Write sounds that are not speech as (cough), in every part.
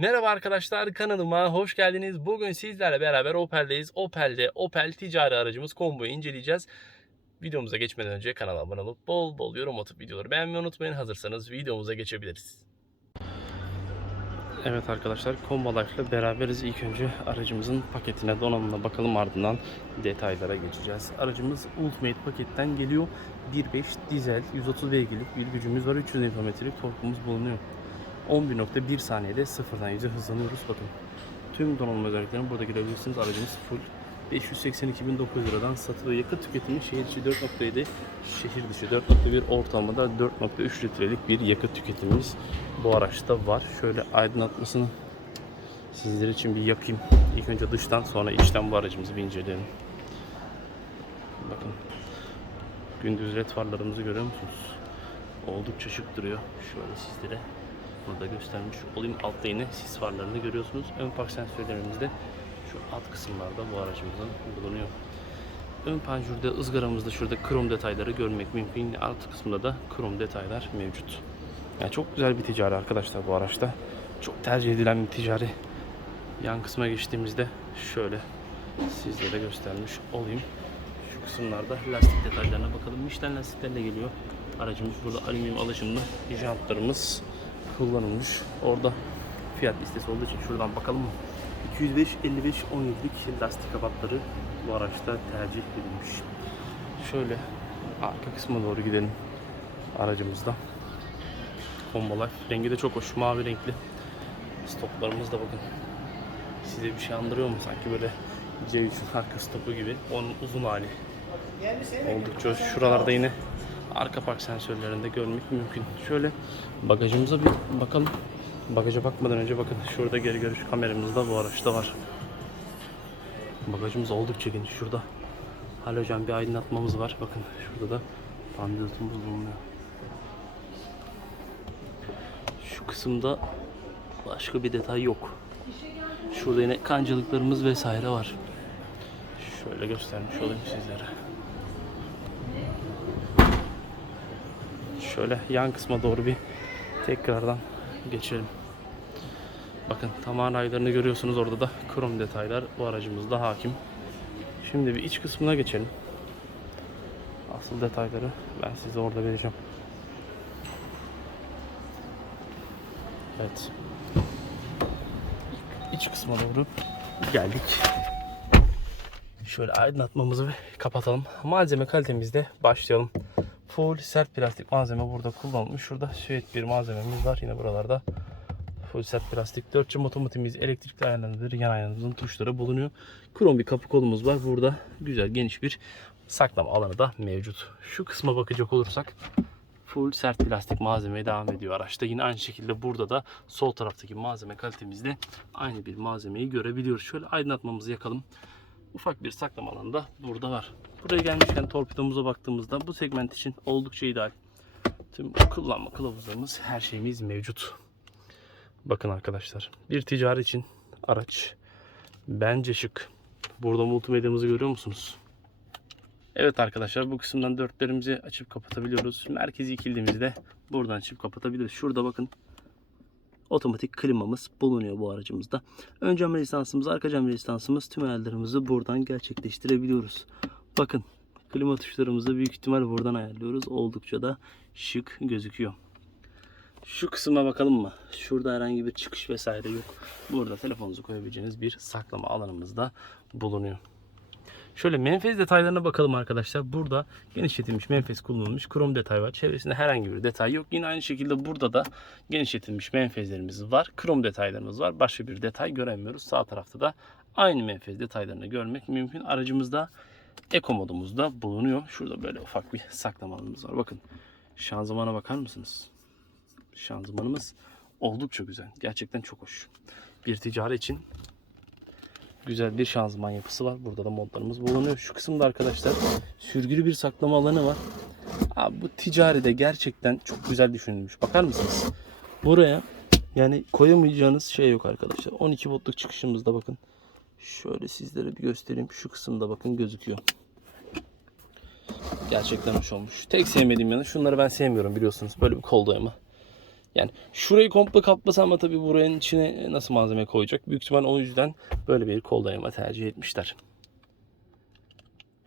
Merhaba arkadaşlar kanalıma hoş geldiniz. Bugün sizlerle beraber Opel'deyiz. Opel'de Opel ticari aracımız Combo'yu inceleyeceğiz. Videomuza geçmeden önce kanala abone olup bol bol yorum atıp videoları beğenmeyi unutmayın. Hazırsanız videomuza geçebiliriz. Evet arkadaşlar Combo Life ile beraberiz. İlk önce aracımızın paketine donanımına bakalım ardından detaylara geçeceğiz. Aracımız Ultimate paketten geliyor. 1.5 dizel 130 beygirlik bir gücümüz var. 300 Nm'lik torkumuz bulunuyor. 11.1 saniyede sıfırdan 100'e hızlanıyoruz. Bakın tüm donanım özelliklerini burada görebilirsiniz. Aracımız full 582.900 liradan satılıyor. Yakıt tüketimi şehir içi 4.7, şehir dışı 4.1, ortalamada 4.3 litrelik bir yakıt tüketimimiz bu araçta var. Şöyle aydınlatmasını sizler için bir yakayım. İlk önce dıştan sonra içten bu aracımızı bir inceleyelim. Bakın gündüz led farlarımızı görüyor musunuz? Oldukça şık duruyor. Şöyle sizlere burada göstermiş olayım. Altta yine sis farlarını görüyorsunuz. Ön park sensörlerimiz de şu alt kısımlarda bu aracımızın bulunuyor. Ön panjurda ızgaramızda şurada krom detayları görmek mümkün. Alt kısmında da krom detaylar mevcut. Yani çok güzel bir ticari arkadaşlar bu araçta. Çok tercih edilen bir ticari. Yan kısma geçtiğimizde şöyle sizlere göstermiş olayım. Şu kısımlarda lastik detaylarına bakalım. Michelin lastiklerle geliyor. Aracımız burada alüminyum alaşımlı jantlarımız kullanılmış. Orada fiyat listesi olduğu için şuradan bakalım mı? 205 55 17'lik lastik kabatları bu araçta tercih edilmiş. Şöyle arka kısma doğru gidelim aracımızda. Life. Rengi de çok hoş. Mavi renkli. Stoplarımız da bakın. Size bir şey andırıyor mu? Sanki böyle C3'ün arka stopu gibi. Onun uzun hali. Oldukça. Şuralarda yine arka park sensörlerinde görmek mümkün. Şöyle bagajımıza bir bakalım. Bagaja bakmadan önce bakın şurada geri görüş kameramız da bu araçta var. Bagajımız oldukça geniş. Şurada halojen bir aydınlatmamız var. Bakın şurada da pandilotumuz bulunuyor. Şu kısımda başka bir detay yok. Şurada yine kancalıklarımız vesaire var. Şöyle göstermiş olayım sizlere. Şöyle yan kısma doğru bir tekrardan geçelim. Bakın tavan raylarını görüyorsunuz orada da krom detaylar bu aracımızda hakim. Şimdi bir iç kısmına geçelim. Asıl detayları ben size orada vereceğim. Evet. İç kısma doğru geldik. Şöyle aydınlatmamızı kapatalım. Malzeme kalitemizde başlayalım. Full sert plastik malzeme burada kullanılmış. Şurada süet bir malzememiz var. Yine buralarda full sert plastik. 4 cam elektrikli ayarlanabilir. Yan aynamızın tuşları bulunuyor. Krom bir kapı kolumuz var. Burada güzel geniş bir saklama alanı da mevcut. Şu kısma bakacak olursak full sert plastik malzemeye devam ediyor araçta. Yine aynı şekilde burada da sol taraftaki malzeme kalitemizde aynı bir malzemeyi görebiliyoruz. Şöyle aydınlatmamızı yakalım. Ufak bir saklama alanı da burada var. Buraya gelmişken torpidomuza baktığımızda bu segment için oldukça ideal. Tüm kullanma kılavuzlarımız, her şeyimiz mevcut. Bakın arkadaşlar, bir ticari için araç bence şık. Burada multimedyamızı görüyor musunuz? Evet arkadaşlar bu kısımdan dörtlerimizi açıp kapatabiliyoruz. Merkezi kilidimizi buradan açıp kapatabiliriz. Şurada bakın otomatik klimamız bulunuyor bu aracımızda. Ön cam rezistansımız, arka cam rezistansımız tüm ayarlarımızı buradan gerçekleştirebiliyoruz. Bakın klima tuşlarımızı büyük ihtimal buradan ayarlıyoruz. Oldukça da şık gözüküyor. Şu kısma bakalım mı? Şurada herhangi bir çıkış vesaire yok. Burada telefonunuzu koyabileceğiniz bir saklama alanımız da bulunuyor. Şöyle menfez detaylarına bakalım arkadaşlar. Burada genişletilmiş menfez kullanılmış. Krom detay var. Çevresinde herhangi bir detay yok. Yine aynı şekilde burada da genişletilmiş menfezlerimiz var. Krom detaylarımız var. Başka bir detay göremiyoruz. Sağ tarafta da aynı menfez detaylarını görmek mümkün. Aracımızda Eco modumuzda bulunuyor. Şurada böyle ufak bir (laughs) saklama alanımız var. Bakın şanzımana bakar mısınız? Şanzımanımız oldukça güzel. Gerçekten çok hoş. Bir ticari için güzel bir şanzıman yapısı var. Burada da modlarımız bulunuyor. Şu kısımda arkadaşlar sürgülü bir saklama alanı var. Abi bu ticaride gerçekten çok güzel düşünülmüş. Bakar mısınız? Buraya yani koyamayacağınız şey yok arkadaşlar. 12 voltluk çıkışımızda bakın. Şöyle sizlere bir göstereyim. Şu kısımda bakın gözüküyor. Gerçekten hoş olmuş. Tek sevmediğim yanı şunları ben sevmiyorum biliyorsunuz. Böyle bir kol dayama. Yani şurayı komple kaplasa ama tabii buranın içine nasıl malzeme koyacak? Büyük ihtimal o yüzden böyle bir kol dayama tercih etmişler.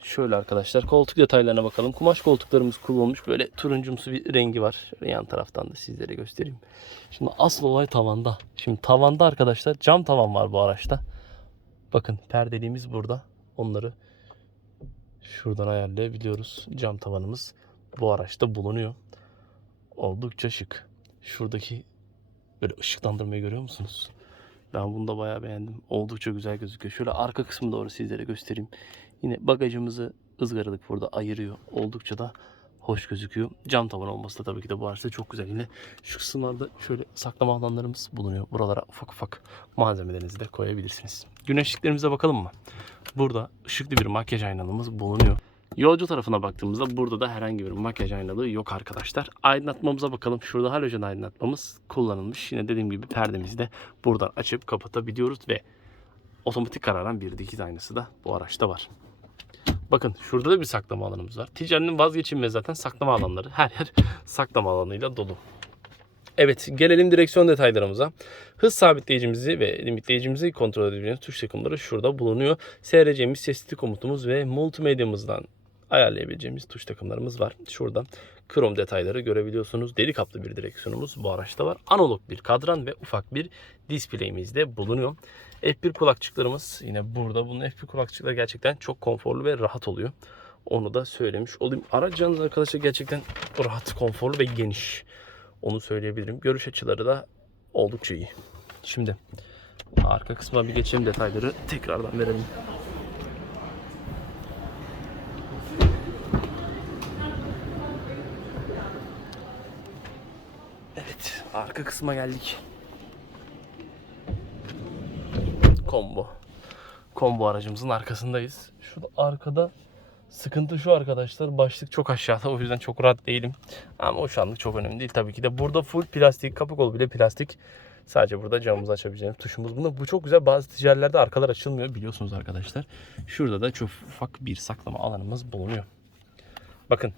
Şöyle arkadaşlar koltuk detaylarına bakalım. Kumaş koltuklarımız kullanılmış. Böyle turuncumsu bir rengi var. Şöyle yan taraftan da sizlere göstereyim. Şimdi asıl olay tavanda. Şimdi tavanda arkadaşlar cam tavan var bu araçta. Bakın perdeliğimiz burada. Onları şuradan ayarlayabiliyoruz. Cam tavanımız bu araçta bulunuyor. Oldukça şık. Şuradaki böyle ışıklandırmayı görüyor musunuz? Ben bunu da bayağı beğendim. Oldukça güzel gözüküyor. Şöyle arka kısmı doğru sizlere göstereyim. Yine bagajımızı ızgaralık burada ayırıyor. Oldukça da hoş gözüküyor. Cam tavan olması da tabii ki de bu araçta çok güzel. Yine şu kısımlarda şöyle saklama alanlarımız bulunuyor. Buralara ufak ufak malzemelerinizi de koyabilirsiniz. Güneşliklerimize bakalım mı? Burada ışıklı bir makyaj aynalımız bulunuyor. Yolcu tarafına baktığımızda burada da herhangi bir makyaj aynalığı yok arkadaşlar. Aydınlatmamıza bakalım. Şurada halojen aydınlatmamız kullanılmış. Yine dediğim gibi perdemizi de buradan açıp kapatabiliyoruz ve otomatik kararan bir dikiz aynası da bu araçta var. Bakın şurada da bir saklama alanımız var. Ticaretin vazgeçilmez zaten saklama alanları. Her yer (laughs) saklama alanıyla dolu. Evet gelelim direksiyon detaylarımıza. Hız sabitleyicimizi ve limitleyicimizi kontrol edebileceğiniz tuş takımları şurada bulunuyor. SRC'miz, sesli komutumuz ve multimedyamızdan ayarlayabileceğimiz tuş takımlarımız var. Şurada krom detayları görebiliyorsunuz. Deri kaplı bir direksiyonumuz bu araçta var. Analog bir kadran ve ufak bir display'imiz de bulunuyor. F1 kulakçıklarımız yine burada. Bunun F1 kulakçıkları gerçekten çok konforlu ve rahat oluyor. Onu da söylemiş olayım. Araç yalnız arkadaşlar gerçekten rahat, konforlu ve geniş. Onu söyleyebilirim. Görüş açıları da oldukça iyi. Şimdi arka kısma bir geçelim detayları tekrardan verelim. Evet, arka kısma geldik. Combo. Combo aracımızın arkasındayız. Şurada arkada sıkıntı şu arkadaşlar. Başlık çok aşağıda o yüzden çok rahat değilim. Ama o şu çok önemli değil tabii ki de. Burada full plastik, kapı kolu bile plastik. Sadece burada camımızı açabileceğimiz tuşumuz. Bunda bu çok güzel. Bazı ticaretlerde arkalar açılmıyor biliyorsunuz arkadaşlar. Şurada da çok ufak bir saklama alanımız bulunuyor. Bakın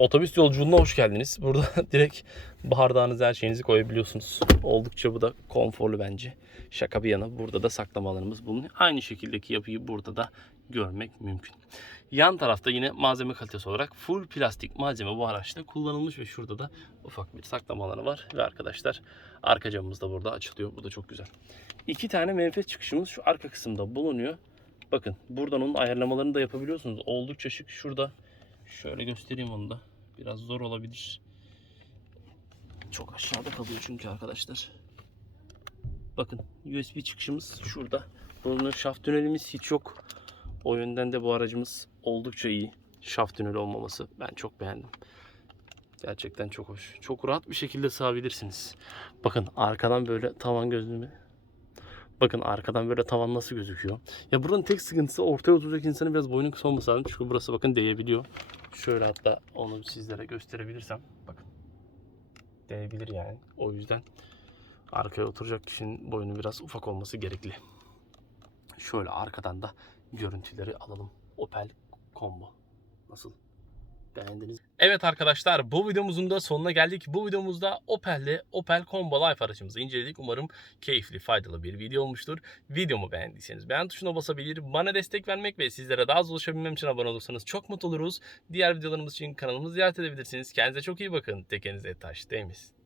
Otobüs yolculuğuna hoş geldiniz. Burada (laughs) direkt bardağınızı her şeyinizi koyabiliyorsunuz. Oldukça bu da konforlu bence. Şaka bir yana burada da saklama alanımız bulunuyor. Aynı şekildeki yapıyı burada da görmek mümkün. Yan tarafta yine malzeme kalitesi olarak full plastik malzeme bu araçta kullanılmış ve şurada da ufak bir saklama alanı var. Ve arkadaşlar arka camımız da burada açılıyor. Bu da çok güzel. İki tane menfez çıkışımız şu arka kısımda bulunuyor. Bakın buradan onun ayarlamalarını da yapabiliyorsunuz. Oldukça şık. Şurada Şöyle göstereyim onu da. Biraz zor olabilir. Çok aşağıda kalıyor çünkü arkadaşlar. Bakın USB çıkışımız şurada. Bunun şaft tünelimiz hiç yok. O yönden de bu aracımız oldukça iyi. Şaft tüneli olmaması ben çok beğendim. Gerçekten çok hoş. Çok rahat bir şekilde sığabilirsiniz. Bakın arkadan böyle tavan gözlüğümü Bakın arkadan böyle tavan nasıl gözüküyor. Ya buranın tek sıkıntısı ortaya oturacak insanın biraz boyunun kısa olması lazım. Çünkü burası bakın değebiliyor. Şöyle hatta onu sizlere gösterebilirsem. Bakın. Değebilir yani. O yüzden arkaya oturacak kişinin boyunu biraz ufak olması gerekli. Şöyle arkadan da görüntüleri alalım. Opel Combo. Nasıl? Beğendiniz. Evet arkadaşlar bu videomuzun da sonuna geldik. Bu videomuzda Opel'le Opel Combo Life aracımızı inceledik. Umarım keyifli, faydalı bir video olmuştur. Videomu beğendiyseniz beğen tuşuna basabilir, bana destek vermek ve sizlere daha az ulaşabilmem için abone olursanız çok mutlu oluruz. Diğer videolarımız için kanalımızı ziyaret edebilirsiniz. Kendinize çok iyi bakın. Tekenize taş değmesin.